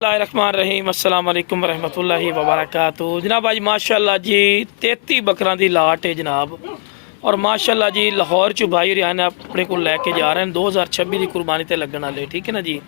रहीम अस्सलाम वालेकुम रहमतुल्लाहि व बरकातुहू। जनाब आज माशाल्लाह जी 33 बकरा की लाट है जनाब, और माशाल्लाह जी लाहौर चो भाई हरियाणा अपने को लैके जा रहे हैं 2026 की कुर्बानी ते लगन वाले, ठीक है ना जी।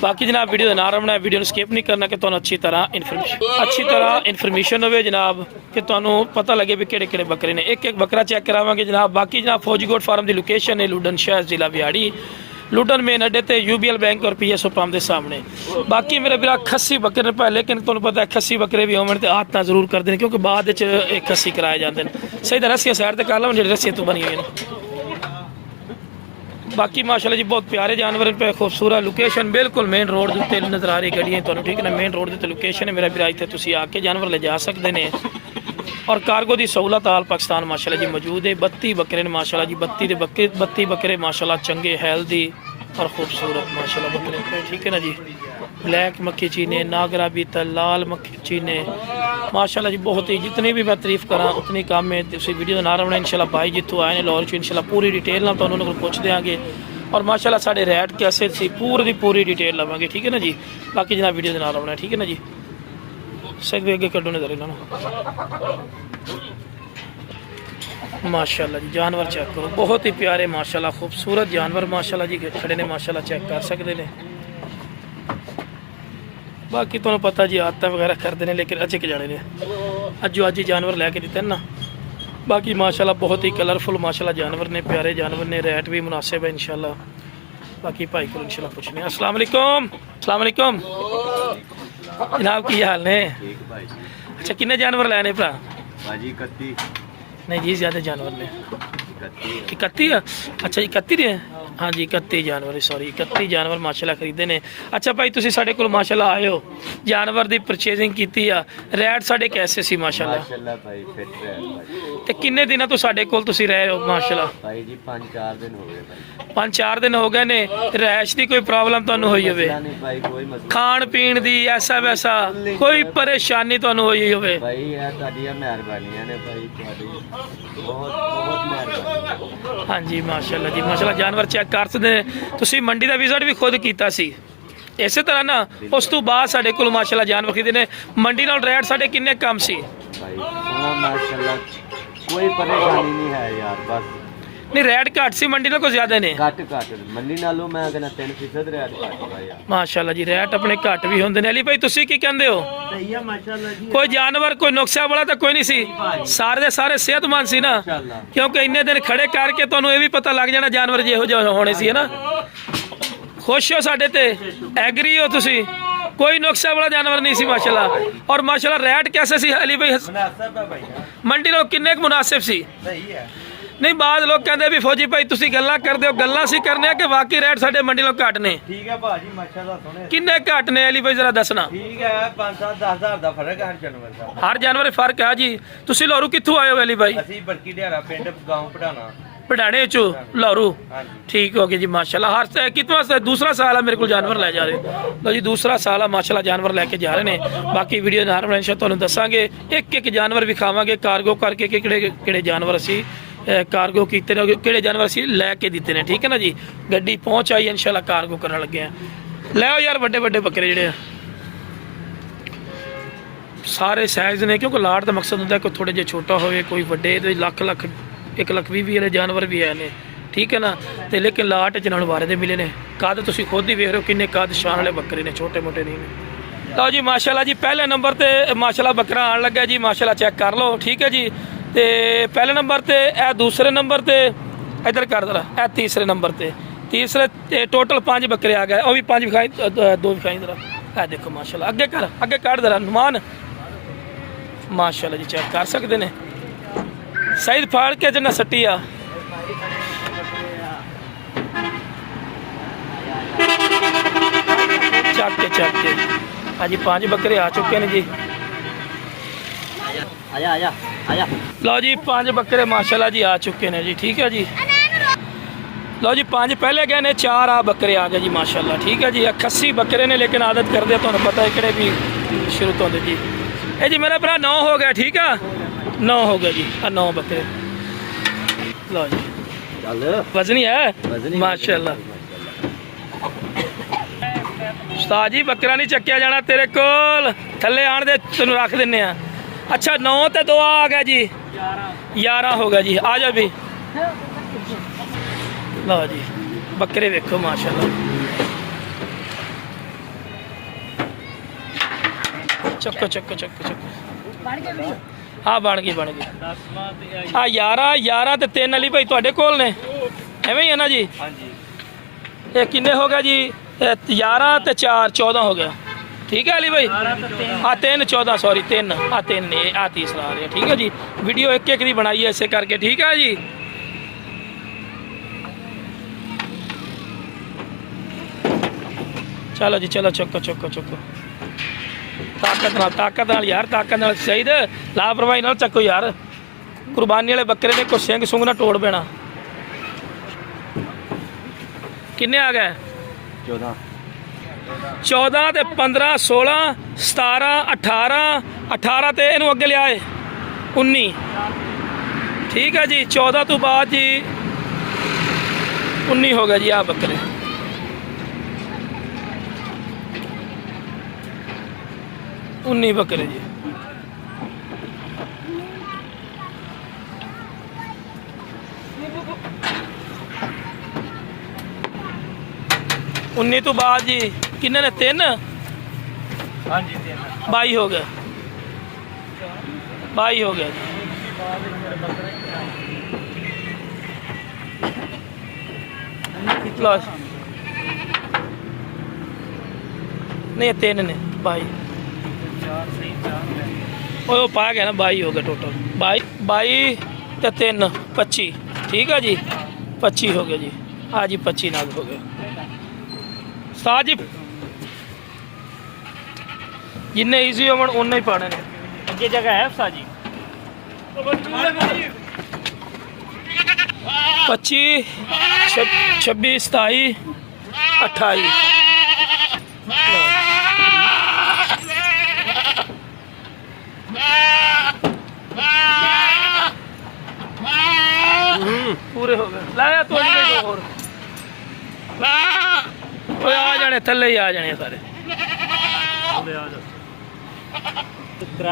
बाकी जनाब वीडियो ना रमना, वीडियो स्किप नहीं करना कि तुहानू अच्छी तरह इन्फॉर्मेशन हो जनाब, कि तुहानू पता लगे भी किहड़े किहड़े बकरे ने। एक एक बकरा चेक करावांगे जनाब। बाकी जनाब फौजीकोट फार्म की लोकेशन है लुडन शहर जिला बिहाड़ी, लुडन मेन अड्डे ते यूबीएल बैंक और PSO पंप के सामने। बाकी मेरे बिरा खस्सी बकरे पे, लेकिन तुहानू पता है खस्सी बकरे भी होवन ते हाथ ना जरूर कर दें, क्योंकि बाद खस्सी कराए जाते हैं। सही तरह रस्सियां साइड ते कर लो जेह्ड़ी रस्सियां तो बनी हुई हैं। बाकी माशाल्लाह जी बहुत प्यारे जानवर पे, खूबसूरत लोकेशन बिल्कुल मेन रोड के उत्ते नजर आ रही गड्डियां तुहानू, ठीक है ना। मेन रोड के उत्ते लोकेशन है मेरा बिरा, इत्थे तुसीं आके जानवर ले जा सकते हैं। और कार्गो की सहूलत आल पाकिस्तान माशाल्लाह जी मौजूद है। 32 बकरे ने माशाल्लाह जी, 32 बकरे माशाल्लाह चंगे हेल्दी और खूबसूरत माशाल्लाह बकरे, ठीक है ना जी। ब्लैक मक्खी चीने, नागरा बीतल, लाल मक्खी चीने माशाल्लाह जी बहुत ही, जितनी भी मैं तारीफ करा उतनी कम है। तुसीं वीडियो ना रवना इंशाल्लाह। भाई जितों आए ने लाहौर चो इंशाल्लाह पूरी डिटेल ना तुहानू उन्हां कोल पुछ देंगे, और माशाल्लाह साढ़े रेट कैसे सी पूरी डिटेल लवांगे, ठीक है ना जी। बाकी जनाब वीडियो ना रवना, ठीक है ना जी। सही भी अगे कड्डो नजर इन्हां माशाल्लाह जी। जानवर चेक करो, बहुत ही प्यारे माशाल्लाह खूबसूरत जानवर माशाल्लाह जी खड़े ने माशाल्लाह, चेक कर सकते हैं। बाकी तुम्हें पता जी आदत वगैरह करते हैं, लेकिन अच्छे के जाने ने अजो अज ही जानवर लैके दिते ना। बाकी माशाल्लाह बहुत ही कलरफुल माशाल्लाह जानवर ने, प्यारे जानवर ने, रेट भी मुनासिब है इंशाल्लाह। बाकी भाई को इंशाल्लाह पूछने। अस्सलाम वालेकुम जनाब, की हाल ने? अच्छा किन्ने जानवर लैने भरा? नहीं जी ज़्यादा जानवर ने 31। अच्छा 31 ने, हाँ जी 31 जानवर, सॉरी 31 जानवर माशाल्लाह खरीदे ने। अच्छा भाई तुसीं साडे कोल माशाल्लाह आए हो, जानवर दी परचेजिंग कीती आ, रेट साडे कैसे सी माशाल्लाह? भाई फिट रहे ते किन्ने दिनां तो साडे कोल तुसीं रहे हो माशाल्लाह? भाई जी 5-4 दिन हो गए भाई। 5-4 दिन हो गए ने। रैश की कोई प्रॉब्लम तुहानू होई होवे? नहीं भाई कोई मसला, खाण पीण दी ऐसा वैसा कोई परेशानी तुहानू होई होवे? भाई ये तुहाडियां मेहरबानियां ने भाई, तुहाडी बहुत बहुत मेहरबानी। हाँ जी माशाल्लाह जी माशाल्लाह। जानवर चेक कर सकते हैं तुसीं। मंडी का विजिट भी खुद किया सी इस तरह ना, उस तो बाद साडे कोल माशाल्लाह जानवर खरीदे ने। मंडी नाल रेट साडे किन्ने कम सी? भाई माशाल्लाह कोई परेशानी नहीं है यार, बस नहीं रेट घट सी मंडी नाल कोई ज्यादा ने? घट मंडी नालों मैं कहना 3% रेट घट भाई यार माशाल्लाह जी। रेट अपने घट भी होंदे ने। अली भाई तुसीं की कहंदे हो? सही है माशाल्लाह जी। कोई जानवर कोई नुकसा वाला तो कोई नहीं सी, सारे दे सारे सेहतमंद सी ना, क्योंकि इन्ने दिन खड़े करके तुहानू ये भी पता लग जाना जानवर जे हो होने सी, है ना। खुश हो साडे ते, एग्री हो तुसीं? कोई नुकसा वाला जानवर नहीं सी माशाल्लाह। और माशाल्लाह रेट कैसे सी अली भाई? मुनासिब है भाई, मंडी नाल किन्ने मुनासिब सी? सही है। नहीं बाद लोग कहते भी फौजी भाई तुसीं गल्लां करदे हो, गल्लां सी करने कि वाकई रेट साडे मंडी नाल घट ने? ठीक है भाजी माशाल्लाह। सोने किन्ने घट ने अली भाई जरा दसना। ठीक है 5-10 हज़ार का फर्क है हर जानवर का। हर जानवर फर्क है जी। तुसीं लाहौरू कित्थों आए हो अली भाई? ਅਸੀਂ ਬਰਕੀ ਢਿਆਰਾ ਪਿੰਡ गांव पढ़ाना। पढ़ाने चो लाहौरू, हाँ जी ठीक हो गया जी माशाल्लाह। हर कितना दूसरा साल है मेरे को जानवर ले जा रहे लो जी, दूसरा साल है माशाल्लाह जानवर लेके जा रहे हैं। बाकी वीडियो ना इंशाल्लाह तुहानू दसांगे, एक एक जानवर विखावांगे कार्गो करके कि किहड़े जानवर असी कार्गो कीते ने, किहड़े जानवर असी लैके दिते ने, ठीक है ना जी। गड्डी पहुंच आई इंशाल्लाह, कार्गो करन लगे हैं। लै यार बड़े बड़े बकरे जिहड़े सारे साइज ने, क्योंकि लाट का मकसद होंदा कोई थोड़े जे छोटा होवे, कोई वड्डे, लख 1,20,000 वाले जानवर भी है ने, ठीक है ना। तो लेकिन लाट च इन्हां नूं वारे दे मिले ने। कद तुसीं खुद ही वेख रहे हो किन्ने कद शान वाले बकरे ने, छोटे मोटे नहीं ने। तो जी माशाल्लाह जी पहले नंबर ते माशाल्लाह बकरा आन लगा जी माशाल्लाह, चेक कर लो, ठीक है जी। तो पहले नंबर ते ए, दूसरे नंबर ते इधर कर दरा, ए तीसरे नंबर ते, तीसरे टोटल 5 बकरे आ गए। और भी 5 विखाई, 2 विखाई जरा, ए देखो माशाल्लाह। अगे कर दरा नुमान माशाल्लाह जी, चेक कर सकते हैं। सही फाड़ के जना सट्टी आ चक के हाँ जी 5 बकरे आ चुके हैं जी। आया लो जी 5 बकरे माशाल्लाह जी आ चुके हैं जी, ठीक है जी। लो जी 5 पहले गए ने, 4 आ बकरे आ गए जी माशाल्लाह, ठीक है जी। 88 बकरे ने, लेकिन आदत कर दिया तुहानू पता है किहड़े भी शुरू तो होंदे जी। ये जी मेरा भरा 9 हो गया, ठीक है 9 हो गया जी। 9 बकरे लो जी, वजनी है माशाल्लाह। ਉਸਤਾਦ ਜੀ ਬੱਕਰਾ ਨਹੀਂ ਚੱਕਿਆ ਜਾਣਾ ਤੇਰੇ ਕੋਲ, ਥੱਲੇ ਆਣ ਦੇ, ਤੈਨੂੰ ਰੱਖ ਦਿੰਨੇ ਆ। ਅੱਛਾ 9 ਤੇ 2 ਆ ਗਿਆ ਜੀ, 11 ਹੋ ਗਿਆ ਜੀ। ਆ ਜਾ ਵੀ, ਲਓ ਜੀ ਬੱਕਰੇ ਵੇਖੋ ਮਾਸ਼ਾਅੱਲਾ। ਚੱਕੋ ਚੱਕੋ ਚੱਕੋ ਚੱਕੋ, ਹਾਂ ਬਣ ਗਈ ਬਣ ਗਈ। ਆ 11 ਤੇ 3 ਅਲੀ ਭਾਈ ਤੁਹਾਡੇ ਕੋਲ ਨੇ, ਐਵੇਂ ਹੀ ਹੈ ਨਾ ਜੀ? ਹਾਂਜੀ। ਇਹ ਕਿੰਨੇ ਹੋ ਗਿਆ ਜੀ? 11 ਤੇ 4 14 ਹੋ ਗਿਆ। ठीक है अली भाई, हाँ 3 14 सॉरी 3 हाँ 3 ने आ तीसरा आ रहा है। ठीक है जी, वीडियो एक एक दी बनाई है ऐसे करके। ठीक है जी, चलो जी चलो, चुको चुको चुको, ताकत नाल यार, ताकत नाल सही दे, लापरवाही नाल चक्को यार। कुर्बानी वाले बकरे ने कोई सिंग सुंग ना तोड़ पैना। किन्ने आ गए? 14 ਤੇ 15 16 17 18 18 ਤੇ ਇਹਨੂੰ ਅੱਗੇ ਲਿਆਏ 19। ਠੀਕ ਹੈ ਜੀ, 14 ਤੋਂ ਬਾਅਦ ਜੀ 19 ਹੋ ਗਿਆ ਜੀ। ਆ ਬੱਕਰੇ 19 ਬੱਕਰੇ ਜੀ। उन्नी तो बाद जी किन्ने ने? 3 हाँ जी 22 हो गया, 22 हो गया जी। लो नहीं 3 ने 22 वो पा गया ना, 22 हो गया टोटल। 22 ते 3 25। ठीक है जी, 25 हो गया जी। हाँ जी 25 नाग हो गया। साज जिन्ने ईजी होवन उन्ने ही पाने ने। ये जगह है साजी 25 26 27 28। पूरे हो गए। लाया तो नहीं गए और ओए आ जाने, थल्ले ही आ जाने सारे।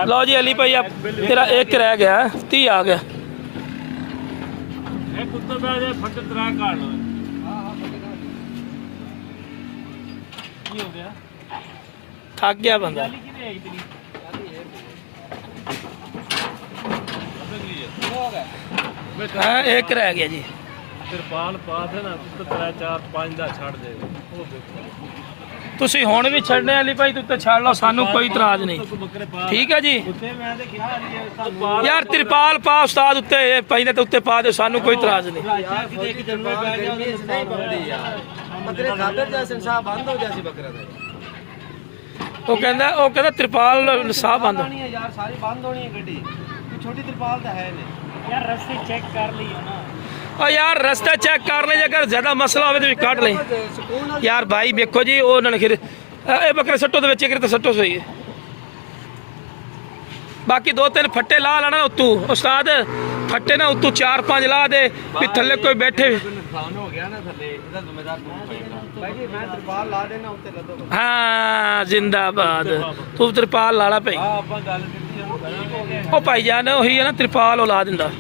लो जी अली भाई अब तेरा एक रह गया, 30 आ गया। थक गया बंदा। हाँ एक रह गया जी। तिरपाल पा दे ना, 3 4 5 ਦਾ ਛੱਡ ਦੇ। ਤੁਸੀਂ ਹੁਣ ਵੀ ਛੱਡਨੇ ਅਲੀ ਭਾਈ, ਤੂੰ ਤੇ ਛੱਡ ਲਓ, ਸਾਨੂੰ ਕੋਈ ਇਤਰਾਜ਼ ਨਹੀਂ। ਠੀਕ ਹੈ ਜੀ ਯਾਰ, ਤਿਰਪਾਲ ਪਾ ਉਸਤਾਦ ਉੱਤੇ, ਇਹ ਪੈਂਦੇ ਤੇ ਉੱਤੇ ਪਾ ਦੇ, ਸਾਨੂੰ ਕੋਈ ਇਤਰਾਜ਼ ਨਹੀਂ। ਉਹ ਕਹਿੰਦਾ ਤਿਰਪਾਲ ਸਾਹ ਬੰਦ ਹੋਣੀ ਹੈ ਯਾਰ, ਸਾਰੀ ਬੰਦ ਹੋਣੀ ਹੈ ਗੱਡੀ। ਛੋਟੀ ਤਿਰਪਾਲ ਤਾਂ ਹੈ ਨਹੀਂ ਯਾਰ, ਰਸਤੇ ਚੈੱਕ ਕਰ ਲਈ ਨਾ। और यार रस्ता चेक कर ले, अगर ज्यादा मसला हो तो काट ले यार। भाई देखो जी वो उन्होंने फिर ए बकरे सट्टो तो बच्चे तो सट्टो सही है। बाकी 2-3 फट्टे ला लेना उतू उस्ताद, फट्टे ना उतू 4-5 ला दे भी थल्ले कोई बैठे। हाँ जिंदाबाद, तू तिरपाल ला ला भाई। ओ भाई जान वही है ना, तिरपाल ला दिंदा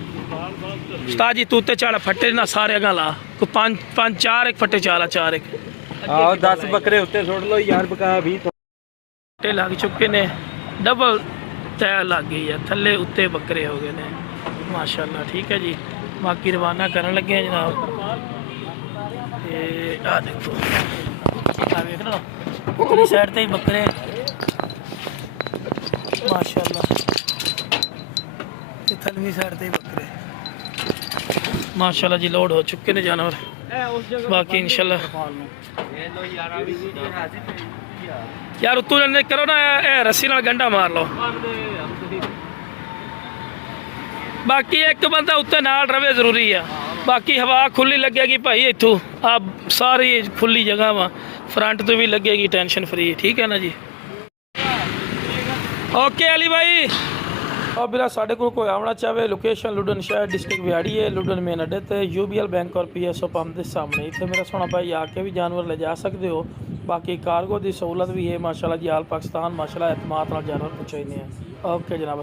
उस्ताद जी। तू ते चाला फट्टे ना सारे अगा ला, को 5 4 एक फट्टे चाला 4 एक। आओ 10 बकरे उत्ते छोड़ लो यार, बका 20 फट्टे लग चुके ने, डबल तय लग गई है, थल्ले उत्ते बकरे हो गए ने माशाल्लाह। ठीक है जी, बाकी रवाना करन लगे हैं जनाब। आ देखो आ देख लो उतली साइड ते ही बकरे माशाल्लाह, थलवी साइड ते ही बकरे माशाल्लाह जी। लोड हो चुके ने जानवर, बाकी इंशाल्लाह यार उतू ने करो ना, रस्सी नाल गंढा मार लो। बाकी एक बंदा उत्ते नाल रवे जरूरी है, बाकी हवा खुली लगेगी भाई इथों। आप सारी खुली जगह वा, फ्रंट तो भी लगेगी टेंशन फ्री। ठीक है ना जी, ओके अली भाई। और बिला साढ़े को आना चाहे, लोकेशन लुडन शहर डिस्ट्रिक्ट बिहाड़ी है। लुडन मेन अड्डे ते UBL बैंक और PSO पंप के सामने। इतने मेरा सोना भाई आके भी जानवर ले जा सकते हो। बाकी कार्गो की सहूलत भी है माशाल्लाह जी। आल पाकिस्तान माशाल्लाह एतमाद नाल जानवर पहुँचाते हैं। ओके जनाब।